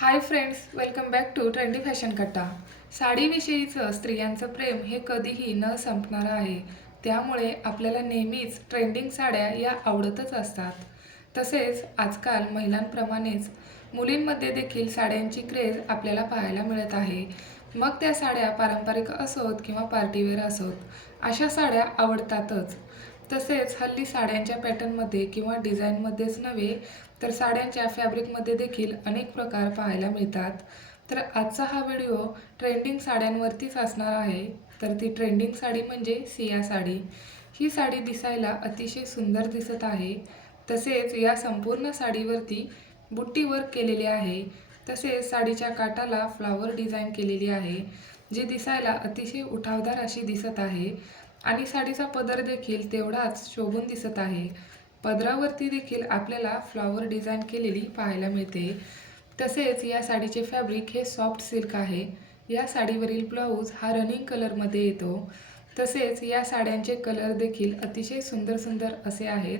Hi friends welcome back to trendy fashion कट्टा साडीविषयीचं स्त्रियांचं प्रेम हे कधीही न संपणारं आहे. त्यामुळे आपल्याला नेहमीच ट्रेंडिंग साड्या या आवडतच असतात. तसेच आजकाल महिलांप्रमाणेच मुलींमध्ये देखील साड्यांची क्रेज आपल्याला पाहायला मिळत आहे. मग त्या साड्या पारंपरिक असोत किंवा पार्टीवेअर असोत अशा साड्या आवडतातच. तसेच हल्ली साड्यांच्या पॅटर्नमध्ये किंवा डिझाईनमध्येच नव्हे तर साड्यांच्या फॅब्रिकमध्ये देखील अनेक प्रकार पाहायला मिळतात. तर आजचा हा व्हिडिओ ट्रेंडिंग साड्यांवरतीच असणार आहे. तर ती ट्रेंडिंग साडी म्हणजे सिया साडी. ही साडी दिसायला अतिशय सुंदर दिसत आहे. तसेच या संपूर्ण साडीवरती बुट्टी वर्क केलेली आहे. तसेच साडीच्या काठाला फ्लावर डिझाईन केलेली आहे जी दिसायला अतिशय उठावदार अशी दिसत आहे. आणि साडीचा पदर देखील तेवढाच शोभून दिसत आहे. पदरावरती देखील आपल्याला फ्लॉवर डिझाईन केलेली पाहायला मिळते. तसेच या साडीचे फॅब्रिक हे सॉफ्ट सिल्क आहे. या साडीवरील ब्लाऊज हा रनिंग कलरमध्ये येतो. तसेच या साड्यांचे कलर देखील अतिशय सुंदर सुंदर असे आहेत.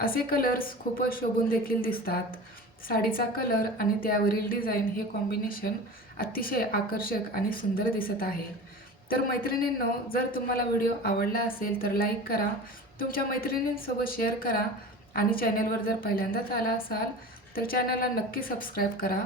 असे कलर्स खूपच शोभून देखील दिसतात. साडीचा कलर आणि त्यावरील डिझाईन हे कॉम्बिनेशन अतिशय आकर्षक आणि सुंदर दिसत आहे. तर मैत्रिणींनो जर तुम्हाला व्हिडिओ आवडला असेल तर लाईक करा. तुमच्या मैत्रिणींसोबत शेअर करा. आणि चॅनलवर जर पहिल्यांदाच आला असाल तर चॅनलला नक्की सबस्क्राईब करा.